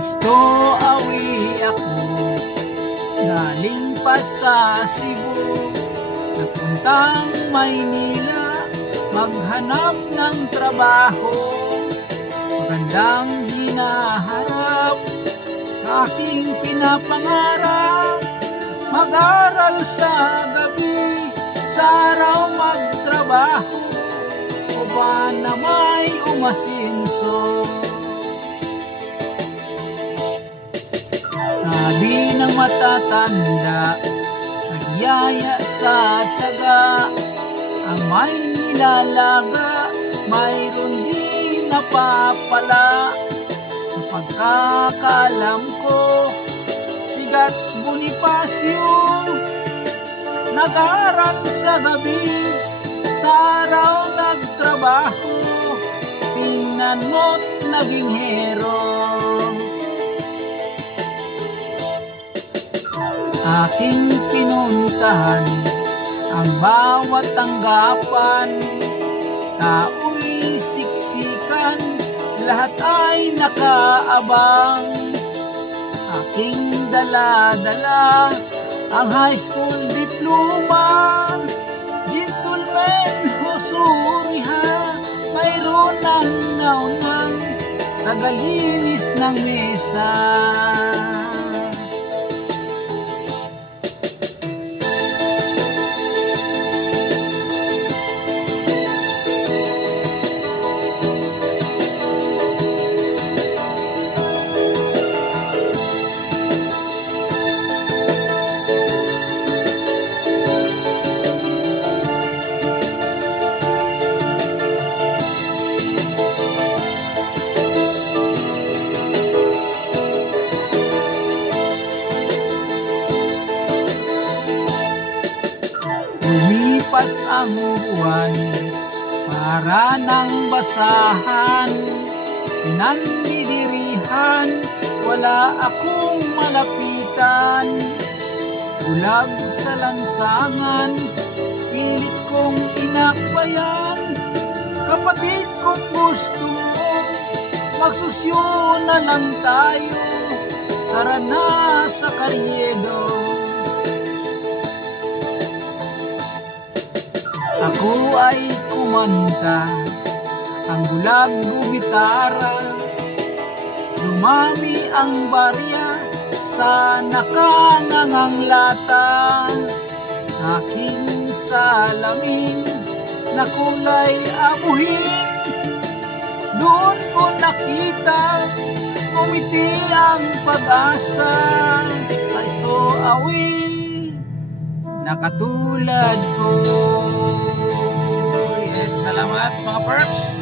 Sisto awi ako, galing pa sa Cebu, nagpuntang Maynila, maghanap ng trabaho. Magandang hinaharap, aking pinapangarap, mag-aral sa gabi, sa araw magtrabaho, o ba na may umasinso. Sabi ng matatanda, nagyaya sa tiyaga, ang may nilalaga, mayroon din napapala. Sa pagkakaalam ko, Sigat Bonifacio, nag-aral sa gabi, sa araw nagtrabaho, tingnan mo't naging hero. Aking pinuntahan ang bawat tanggapan, tao'y siksikan, lahat ay nakaabang. Aking dala-dala ang high school diploma, gentleman husuriha, mayroon ng naunang tagalinis ng mesa. Lumipas ang buwan, para ng basahan, pinandidirihan, wala akong malapitan. Bulag sa lansangan, pilit kong inakbayan, kapatid kong gusto mo, magsusyo na lang tayo, tara na sa Karyedo. Ako ay kumanta, ang bulag gubitara, lumami ang barya sa nakangangang lata. Sa aking salamin na kulay abuhin, doon ko nakita umiti ang pag-asa. Sa isto awi na katulad ko. Yes, salamat mga perps.